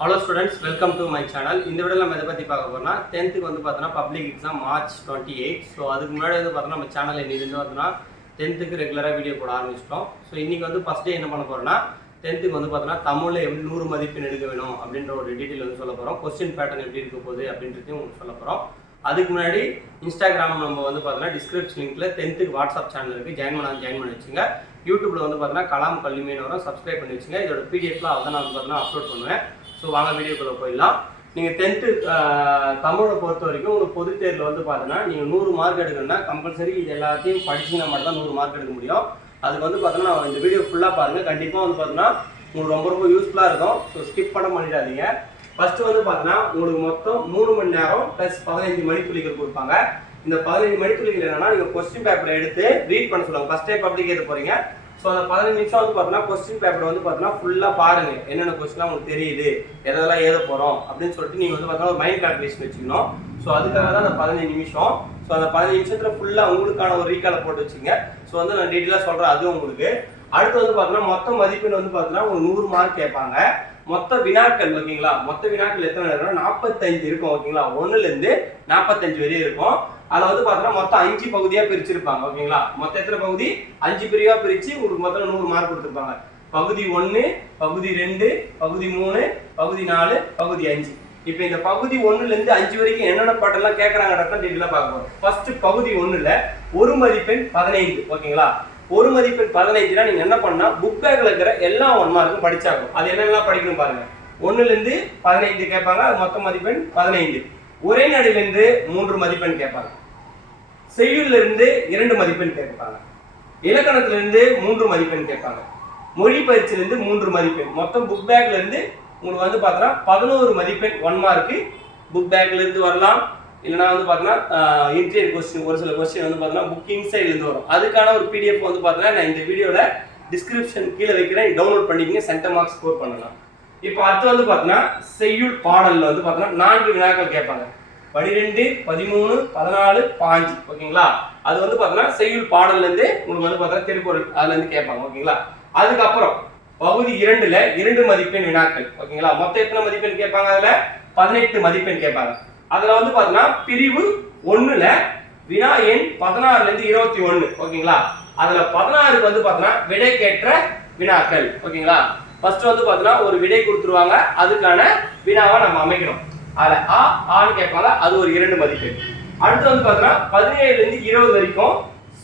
Hello students welcome to my channel இந்த video நம்ம எதை பற்றி பார்க்க போகிறோம்னா டென்த்துக்கு வந்து பார்த்தோன்னா public exam March twenty eight so அதுக்கு முன்னாடி வந்து பார்த்தோன்னா நம்ம சேனல் இன்னிலிருந்து பார்த்தோன்னா டென்த்துக்கு ரெகுலராக வீடியோ போட ஆரம்பிச்சிட்டோம். ஸோ இன்றைக்கி வந்து ஃபஸ்ட் டே என்ன பண்ண போகிறோம்னா டென்த்துக்கு வந்து பார்த்தோன்னா தமிழில் எப்படி நூறு மதிப்பெண் எடுக்க வேணும் அப்படின்ற ஒரு டீட்டெயில் வந்து சொல்ல போகிறோம் கொஸ்டின் பேட்டர்ன் எப்படி இருக்க போகுது அப்படின்றதையும் உங்களுக்கு சொல்ல போகிறோம் அதுக்கு முன்னாடி இன்ஸ்டாகிராம் நம்ம வந்து பார்த்தோன்னா டிஸ்கிரிப்ஷன் லிங்க்ல டென்த்துக்கு வாட்ஸ்அப் சேனல் இருக்குது ஜாயின் பண்ண ஜாயின் பண்ணி வச்சுங்க. யூடியூப்பில் வந்து பார்த்தோன்னா கலாம் கல்விமேன் வரும். சப்ஸ்கிரைப் பண்ணி வச்சுங்க. இதோட பிடிஎஃப்லாம் அதை நான் வந்து பார்த்தோன்னா அப்லோட் பண்ணுவேன். ஸோ வாங்க வீடியோக்குள்ளே போயிடலாம். நீங்கள் டென்த்து தமிழை பொறுத்த வரைக்கும் உங்களுக்கு பொது தேர்வில் வந்து பார்த்தோன்னா நீங்கள் நூறு மார்க் எடுக்கணும்னா கம்பல்சரி இது எல்லாத்தையும் படிச்சிங்கன்னா மட்டும் தான் நூறு மார்க் எடுக்க முடியும். அதுக்கு வந்து பார்த்தோன்னா நான் இந்த வீடியோ ஃபுல்லாக பாருங்கள் கண்டிப்பாக வந்து பார்த்தோன்னா உங்களுக்கு ரொம்ப ரொம்ப யூஸ்ஃபுல்லாக இருக்கும். ஸோ ஸ்கிப் பண்ண பண்ணிடாதீங்க ஃபர்ஸ்ட் வந்து பார்த்தோன்னா உங்களுக்கு மொத்தம் மூணு மணி நேரம் ப்ளஸ் பதினைஞ்சு மணித்துளிகள் கொடுப்பாங்க. இந்த பதினைஞ்சு மணித்துளிகள் என்னன்னா நீங்கள் கொஸ்டின் பேப்பரை எடுத்து ரீட் பண்ண சொல்லுவாங்க ஃபர்ஸ்ட் டைம் பப்ளிக் எடுத்து போறீங்க. ஸோ அந்த பதினஞ்சு நிமிஷம் வந்து பார்த்தீங்கன்னா கொஸ்டின் பேப்பர் வந்து பார்த்தீங்கன்னா ஃபுல்லாக பாருங்க. என்னென்ன கொஸ்டின்லாம் உங்களுக்கு தெரியுது? எதெல்லாம் எழுத போகிறோம் அப்படின்னு சொல்லிட்டு நீங்கள் வந்து பார்த்தீங்கன்னா ஒரு மைண்ட் கால்குலேஷன் வச்சுக்கணும். ஸோ அதுக்காக தான் அந்த பதினஞ்சு நிமிஷம். ஸோ அந்த பதினஞ்சு நிமிஷத்தில் ஃபுல்லாக உங்களுக்கான ஒரு ரீகாலை போட்டு வச்சுங்க ஸோ வந்து நான் டீட்டெயிலாக சொல்கிறேன் அதுவும் உங்களுக்கு. அடுத்து வந்து பார்த்தீங்கன்னா மொத்த மதிப்பெண் வந்து பார்த்தீங்கன்னா உங்களுக்கு நூறு மார்க் கேட்பாங்க. மொத்த வினாக்கள் ஓகேங்களா மொத்த வினாக்கள் எத்தனை இருக்குன்னா நாற்பத்தஞ்சு இருக்கும் ஓகேங்களா ஒன்றுலேருந்து நாற்பத்தஞ்சு வரையும் இருக்கும். அதில் வந்து பார்த்தோன்னா மொத்தம் அஞ்சு பகுதியாக பிரிச்சிருப்பாங்க ஓகேங்களா? மொத்தம் எத்தனை பகுதி? அஞ்சு பிரிவாக பிரித்து உங்களுக்கு மொத்தம் நூறு மார்க் கொடுத்துருப்பாங்க. பகுதி ஒன்று பகுதி ரெண்டு பகுதி மூணு பகுதி நாலு பகுதி அஞ்சு. இப்போ இந்த பகுதி ஒன்றுலேருந்து அஞ்சு வரைக்கும் என்னென்ன பாட்டெல்லாம் கேட்குறாங்கன்றத டீட்டெயிலாக பார்க்க போகிறோம் ஃபர்ஸ்ட் பகுதி ஒன்றில் ஒரு மதிப்பெண் பதினைந்து ஓகேங்களா? ஒரு மதிப்பெண் பதினைஞ்சுனா நீங்க என்ன பண்ணால் புக் பேக்கில் இருக்கிற எல்லா ஒன் மார்க்கும் படிச்சாகும் அது என்னென்னலாம் படிக்கணும் பாருங்கள் ஒன்றுலேருந்து பதினைந்து கேட்பாங்க அது மொத்த மதிப்பெண் பதினைந்து. ஒரே நடையிலிருந்து மூன்று மதிப்பெண் கேட்பாங்க. செய்யுள்ல இருந்து இரண்டு மதிப்பெண் கேட்பாங்க. இலக்கணத்துல இருந்து மூன்று மதிப்பெண் கேட்பாங்க. மொழி பயிற்சியில இருந்து மூன்று மதிப்பெண். மொத்தம் புக் பேக்ல இருந்து உங்களுக்கு வந்து பார்த்தோன்னா பதினோரு மதிப்பெண் ஒன் மார்க்கு புக் பேக்ல இருந்து வரலாம். இல்லைனா வந்து பார்த்தீங்கன்னா இன்டீரியர் கொஸ்டின் ஒரு சில கொஸ்டின் வந்து பார்த்தீங்கன்னா புக் இன்சைட்லேருந்து வரும். அதுக்கான ஒரு பிடிஎஃப் வந்து பார்த்தீங்கன்னா நான் இந்த வீடியோவில் டிஸ்கிரிப்ஷன் கீழே வைக்கிறேன். டவுன்லோட் பண்ணிக்கிங்க. சென்டர் மார்க் ஸ்கோர் பண்ணலாம். இப்போ அடுத்து வந்து பார்த்தீங்கன்னா செய்யுள் பாடலில் வந்து பார்த்தீங்கன்னா நான்கு வினாக்கள் கேட்பாங்க. பனிரெண்டு பதிமூணு பதினாலு பாஞ்சு. ஓகேங்களா? அது வந்து பார்த்தீங்கன்னா செய்யுள் பாடல்லேருந்து உங்களுக்கு வந்து பார்த்தீங்கன்னா திருக்குறள் அதுலேருந்து கேட்பாங்க. ஓகேங்களா? அதுக்கப்புறம் பகுதி இரண்டுல இரண்டு மதிப்பெண் வினாக்கள். ஓகேங்களா? மொத்தம் எத்தனை மதிப்பெண் கேட்பாங்க அதுல? பதினெட்டு மதிப்பெண் கேட்பாங்க. அதுல வந்து பாத்தீங்கன்னா பிரிவு ஒண்ணுல வினா எண் பதினாறுல இருந்து இருபத்தி ஒண்ணு. ஓகேங்களா? அதுல பதினாறுக்கு வந்து பாத்தீங்கன்னா விடைக்கேற்ற வினாக்கள். ஓகேங்களா? ஃபர்ஸ்ட் வந்து பாத்தீங்கன்னா ஒரு விடை கொடுத்துருவாங்க. அதுக்கான வினாவை நம்ம அமைக்கணும். அதில் ஆ ஆன்னு கேட்பாங்க. அது ஒரு இரண்டு மதிப்பெண் அடுத்து வந்து பாத்தீங்கன்னா பதினேழுலேருந்து இருபது வரைக்கும்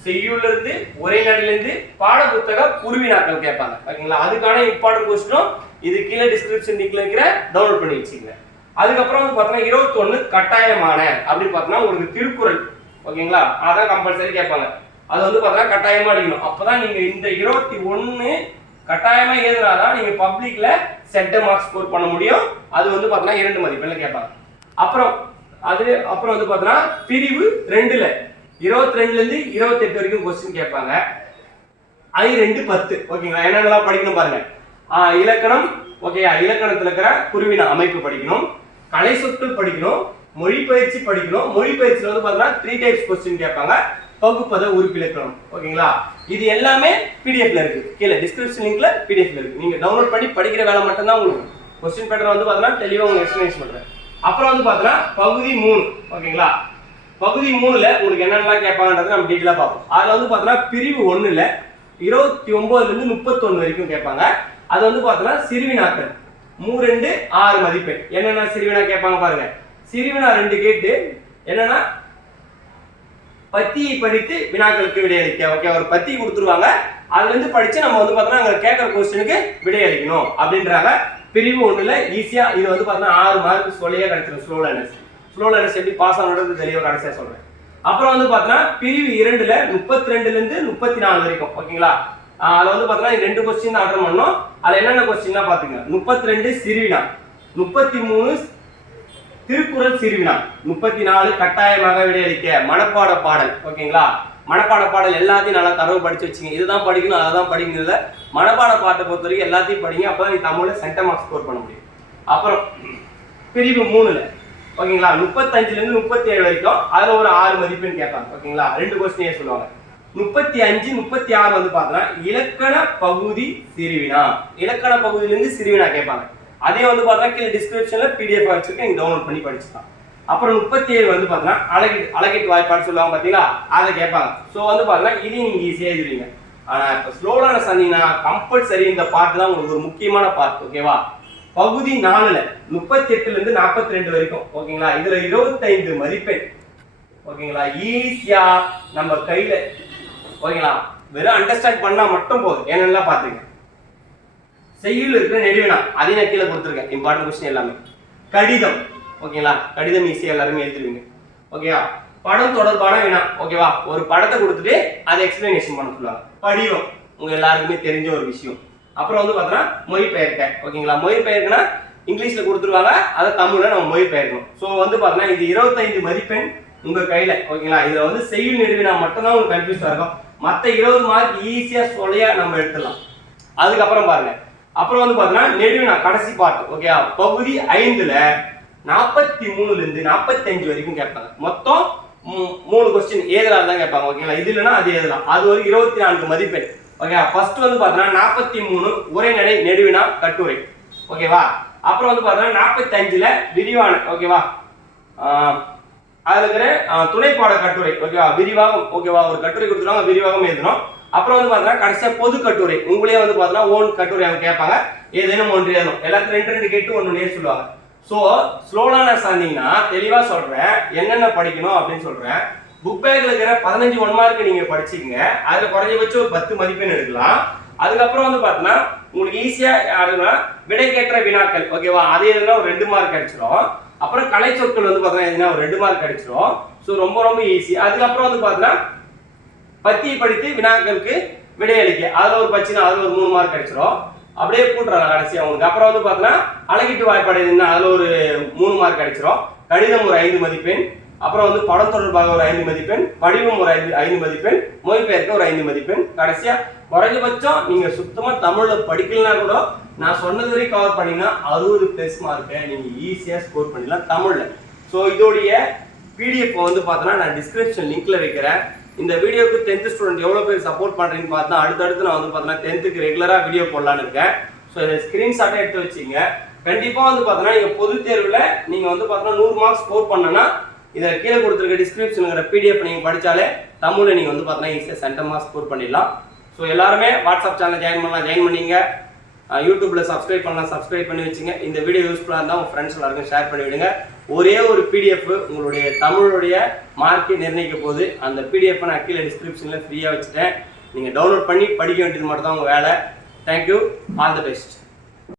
செய்யுள்லேருந்து ஒரே நாடிலேருந்து பாட குருவினாக்கள் கேட்பாங்க. ஓகேங்களா அதுக்கான இம்பார்ட்டன்ட் கொஸ்டினும் இது கீழே டிஸ்கிரிப்ஷன் லிங்க்ல இருக்கிற டவுன்லோட் பண்ணி வச்சுக்கங்க. அதுக்கப்புறம் வந்து பார்த்தோன்னா இருபத்தொன்னு கட்டாயமான அப்படின்னு பார்த்தோன்னா உங்களுக்கு திருக்குறள். ஓகேங்களா? அதான் கம்பல்சரி கேட்பாங்க. அது வந்து பார்த்தோன்னா கட்டாயமாக அடிக்கணும். அப்போ தான் நீங்கள் இந்த இருபத்தி ஒன்று கட்டாயமா எழுதுனாதான் நீங்க பப்ளிக்ல சென்டர் மார்க் ஸ்கோர் பண்ண முடியும். அது வந்து பார்த்தீங்கன்னா இரண்டு மதிப்பெண்ல கேட்பாங்க. அப்புறம் அது அப்புறம் வந்து பார்த்தீங்கன்னா பிரிவு ரெண்டுல இருபத்தி ரெண்டுல இருந்து இருபத்தி எட்டு வரைக்கும் கொஸ்டின் கேட்பாங்க. ஐ ரெண்டு பத்து. ஓகேங்களா? என்னென்னலாம் படிக்கணும் பாருங்க. இலக்கணம் ஓகேயா? இலக்கணத்துல இருக்கிற குருவின அமைப்பு படிக்கணும். கலை சொற்கள் படிக்கணும். மொழி பயிற்சி படிக்கணும். மொழி பயிற்சியில் வந்து பார்த்தீங்கன்னா த்ரீ டைப்ஸ் கொஸ்டின் கேட்பாங்க. பகுப்பத உறுப்பிலக்கணம் ஓகேங்களா? இது எல்லாமே பிடிஎஃப்ல இருக்கு. கீழே டிஸ்கிரிப்ஷன் லிங்க்ல பிடிஎஃப்ல இருக்கு. நீங்க டவுன்லோட் பண்ணி படிக்கிற வேலை மட்டும்தான் உங்களுக்கு. கொஸ்டின் பேட்டர் வந்து பார்த்தீங்கன்னா தெளிவாக உங்களுக்கு எக்ஸ்பிளைன் பண்றேன். அப்புறம் வந்து பார்த்தீங்கன்னா பகுதி மூணு. ஓகேங்களா? பகுதி மூணுல உங்களுக்கு என்னென்னலாம் கேட்பாங்கன்றத நம்ம டீட்டெயிலாக பார்ப்போம். அதில் வந்து பார்த்தீங்கன்னா பிரிவு ஒண்ணுல இருபத்தி ஒன்பதுலேருந்து முப்பத்தொன்று வரைக்கும் கேட்பாங்க. அது வந்து பார்த்தோன்னா சிறுவினாக்கள். மூ ரெண்டு ஆறு மதிப்பெண். என்னென்ன சிறுவினா கேட்பாங்க பாருங்க. சிறுவினா ரெண்டு கேட்டு என்னன்னா பத்தியை படித்து வினாக்களுக்கு விடையளிக்க ஓகே ஒரு பத்தி கொடுத்துருவாங்க. அதுலேருந்து படித்து நம்ம வந்து பார்த்தோன்னா அங்கே கேட்குற கொஸ்டினுக்கு விடையளிக்கணும் அப்படின்றாங்க. பிரிவு ஒன்றில் ஈஸியாக இது வந்து பார்த்தோன்னா ஆறு மார்க் சொல்லியே கிடைச்சிடும் ஸ்லோ லேர்னர்ஸ் ஸ்லோ லேர்னர்ஸ் எப்படி பாஸ் ஆகணுன்றது தெளிவாக கடைசியாக சொல்கிறேன் அப்புறம் வந்து பார்த்தோன்னா பிரிவு இரண்டில் முப்பத்தி ரெண்டுலேருந்து முப்பத்தி நாலு வரைக்கும் ஓகேங்களா அதில் வந்து பார்த்தோன்னா ரெண்டு கொஸ்டின் தான் அட்டன் பண்ணோம். அதில் என்னென்ன கொஸ்டின்னா பார்த்துங்க முப்பத்தி ரெண்டு சிறுவினா முப்பத்தி மூணு திருக்குறள் சிறுவினா முப்பத்தி நாலு கட்டாயமாக விடையளிக்க மனப்பாட பாடல். ஓகேங்களா? மனப்பாட பாடல் எல்லாத்தையும் நல்லா தரவு படிச்சு வச்சுங்க. இதுதான் படிக்கணும் அதை தான் படிக்கணும் மனப்பாட பாட்டை பொறுத்த வரைக்கும் எல்லாத்தையும் படிங்க. அப்பதான் நீ தமிழ்ல சென்டர் மார்க் ஸ்கோர் பண்ண முடியும். அப்புறம் பிரிவு மூணுல. ஓகேங்களா? முப்பத்தஞ்சுல இருந்து முப்பத்தி ஏழு வரைக்கும் அதுல ஒரு ஆறு மதிப்பெண் கேட்பாங்க. ஓகேங்களா? ரெண்டு கொஸ்டினே சொல்லுவாங்க. முப்பத்தி அஞ்சு முப்பத்தி ஆறு வந்து பார்த்தோன்னா இலக்கண பகுதி சிறுவினா. இலக்கண பகுதியிலிருந்து சிறுவினா கேட்பாங்க. அதே வந்து பார்த்தீங்கன்னா கீழே டிஸ்கிரிப்ஷனில் பிடிஎஃப் வச்சிருக்கேன். நீங்கள் டவுன்லோட் பண்ணி படிச்சுக்கலாம். அப்புறம் முப்பத்தி ஏழு வந்து பார்த்தீங்கன்னா அழகிட்டு அழகிட்டு வாய்ப்பாடு சொல்லுவாங்க பார்த்தீங்களா அதை கேட்பாங்க. ஸோ வந்து பார்த்தீங்கன்னா இதையும் நீங்கள் ஈஸியாக எழுதுவீங்க ஆனால் இப்போ ஸ்லோலான சந்திங்கன்னா கம்பல்சரி இந்த பார்ட் தான் உங்களுக்கு ஒரு முக்கியமான பார்ட் ஓகேவா பகுதி நாலுல முப்பத்தி நாற்பத்தி ரெண்டு வரைக்கும் ஓகேங்களா இதில் இருபத்தைந்து மதிப்பெண் ஓகேங்களா ஈஸியாக நம்ம கையில் ஓகேங்களா வெறும் அண்டர்ஸ்டாண்ட் பண்ணால் மட்டும் போதும். என்னென்னலாம் பார்த்துங்க செய்யுள் இருக்கிற நெடுவினா அதையும் நான் கீழே கொடுத்துருக்கேன். இம்பார்ட்டன்ட் கொஸ்டின் எல்லாமே. கடிதம். ஓகேங்களா? கடிதம் ஈஸியாக எல்லாருமே எழுதிருவீங்க ஓகேவா? படம் தொடர்பான வினா. ஓகேவா? ஒரு படத்தை கொடுத்துட்டு அதை எக்ஸ்பிளனேஷன் பண்ண சொல்லுவாங்க. படிவம். உங்க எல்லாருக்குமே தெரிஞ்ச ஒரு விஷயம். அப்புறம் வந்து பார்த்தோன்னா மொழிபெயர்க்க. ஓகேங்களா? மொழிபெயர்க்கனா இங்கிலீஷில் கொடுத்துருவாங்க. அதை தமிழில் நம்ம மொழிபெயர்க்கணும். ஸோ வந்து பார்த்தோன்னா இது இருபத்தைந்து மதிப்பெண் உங்கள் கையில். ஓகேங்களா? இதில் வந்து செய்யுள் நெடுவினா மட்டும்தான் உங்களுக்கு கன்ஃபியூஸாக இருக்கும். மற்ற இருபது மார்க் ஈஸியாக சொல்லையாக நம்ம எடுத்துடலாம். அதுக்கப்புறம் பாருங்கள் அப்புறம் வந்து பார்த்தோன்னா நெடுவினா கடைசி பார்ட் ஓகேவா பகுதி ஐந்துல நாற்பத்தி மூணுல இருந்து நாற்பத்தஞ்சு வரைக்கும் கேட்பாங்க. மொத்தம் மூ- மூணு கொஸ்டின் ஏதெல்லாம் தான் கேட்பாங்க ஓகேங்களா இது இல்லைன்னா அது எழுதலாம் அது ஒரு இருபத்தி நான்கு மதிப்பெண் ஓகேவா ஃபர்ஸ்ட் வந்து பார்த்தோன்னா நாற்பத்தி மூணு உரைநடை நெடுவினா கட்டுரை ஓகேவா அப்புறம் வந்து பார்த்தோன்னா நாற்பத்தஞ்சில் விரிவான ஓகேவா ஆஹ் அதுல இருக்கிற துணைப்பாட கட்டுரை ஓகேவா விரிவாகம் ஓகேவா ஒரு கட்டுரை கொடுத்துருவாங்க விரிவாகம் எழுதணும். அப்புறம் வந்து பார்த்தீங்கன்னா கடைசியா பொது கட்டுரை. உங்களே வந்து பார்த்தீங்கன்னா ஓன் கட்டுரை அவங்க கேட்பாங்க. ஏதேனும் ஒன்று எழுதணும் எல்லாத்துக்கும் ரெண்டு ரெண்டு கேட்டு ஒன்று நேர் சொல்லுவாங்க. ஸோ ஸ்லோலான சார்ந்தீங்கன்னா தெளிவா சொல்றேன். என்னென்ன படிக்கணும் அப்படின்னு சொல்றேன். புக் பேக்ல இருக்கிற பதினஞ்சு ஒன் மார்க் நீங்க படிச்சுக்கங்க. அதுல குறைஞ்சபட்சம் ஒரு பத்து மதிப்பெண் எடுக்கலாம். அதுக்கப்புறம் வந்து பார்த்தீங்கன்னா உங்களுக்கு ஈஸியா யாருன்னா விடைக்கேற்ற வினாக்கள். ஓகேவா அதே எதுனா ஒரு ரெண்டு மார்க் அடிச்சிடும் அப்புறம் கலை சொற்கள் வந்து பார்த்தீங்கன்னா எதுனா ஒரு ரெண்டு மார்க் அடிச்சிடும் ஸோ ரொம்ப ரொம்ப ஈஸி அதுக்கப்புறம் வந்து பார்த்தீங்கன்னா பத்தியை படித்து வினாக்களுக்கு விடையளிக்க. அதுல ஒரு பச்சினா அதுல ஒரு மூணு மார்க் கிடைச்சிரும். அப்படியே கூட்டுறாங்க கடைசி அவங்களுக்கு அப்புறம் வந்து பார்த்தீங்கன்னா அழகிட்டு வாய்ப்பாடு அதில் அதுல ஒரு மூணு மார்க் கிடைச்சிரும். கடிதம் ஒரு ஐந்து மதிப்பெண். அப்புறம் வந்து படம் தொடர்பாக ஒரு ஐந்து மதிப்பெண். படிவம் ஒரு ஐந்து ஐந்து மதிப்பெண். மொழிபெயர்க்க ஒரு ஐந்து மதிப்பெண். கடைசியா குறைஞ்சபட்சம் நீங்க சுத்தமா தமிழ்ல படிக்கலனா கூட நான் சொன்னது வரைக்கும் கவர் பண்ணீங்கன்னா அறுபது பிளஸ் மார்க்கை நீங்க ஈஸியா ஸ்கோர் பண்ணிடலாம் தமிழ்ல. ஸோ இதோடைய பிடிஎஃப் வந்து பார்த்தோன்னா நான் டிஸ்கிரிப்ஷன் லிங்க்ல வைக்கிறேன். இந்த வீடியோக்கு டென்த் ஸ்டூடெண்ட் எவ்வளோ பேர் சப்போர்ட் பண்ணுறீங்க பார்த்தா அடுத்தடுத்து நான் வந்து பார்த்தீங்கன்னா டென்த்துக்கு ரெகுலராக வீடியோ போடலான்னு இருக்கேன். ஸோ இதை ஸ்க்ரீன்ஷாட்டை எடுத்து வச்சிங்க கண்டிப்பாக வந்து பார்த்தோன்னா நீங்கள் பொது தேர்வில் நீங்கள் வந்து பார்த்தோன்னா நூறு மார்க் ஸ்கோர் பண்ணனா இதை கீழே கொடுத்துருக்க டிஸ்கிரிப்ஷனுங்கிற பிடிஎஃப் நீங்கள் படித்தாலே தமிழில் நீங்கள் வந்து பார்த்தீங்கன்னா ஈஸியாக சென்டம் ஸ்கோர் பண்ணிடலாம். ஸோ எல்லாருமே வாட்ஸ்அப் சேனல் ஜாயின் பண்ணலாம் ஜாயின் பண்ணீங்க அஹ் யூடியூப்ல சப்ஸ்கிரைப் பண்ணலாம் சப்ஸ்கிரைப் பண்ணி வச்சுங்க. இந்த வீடியோ யூஸ்ஃபுல்லாக இருந்தால் உங்கள் ஃப்ரெண்ட்ஸ் எல்லாருக்கும் ஷேர் பண்ணி விடுங்க. ஒரே ஒரு பிடிஎஃப் உங்களுடைய தமிழுடைய மார்க்கை நிர்ணயிக்க போகுது. அந்த பிடிஎஃப் நான் கீழே டிஸ்கிரிப்ஷனில் ஃப்ரீயாக வச்சுட்டேன். நீங்கள் டவுன்லோட் பண்ணி படிக்க வேண்டியது மட்டும் தான் உங்கள் வேலை தேங்க்யூ ஆல் த பெஸ்ட்